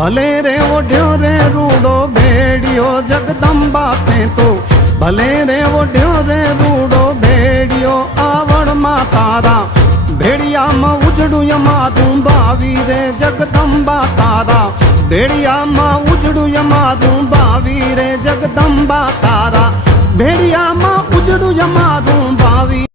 भले रे ओढ़्यो रे रूड़ो भेड़ियो जगदम्बा ते तो भले रे ओढ़्यो रे रूड़ो भेड़ियो आवड़ मा तारा भेड़िया में उजड़ू यमादू बावी रे जगदम्बा तारा भेड़िया में उजड़ू यमादू बावी रे जगदम्बा तारा भेड़िया में उजड़ू यमादू बावी।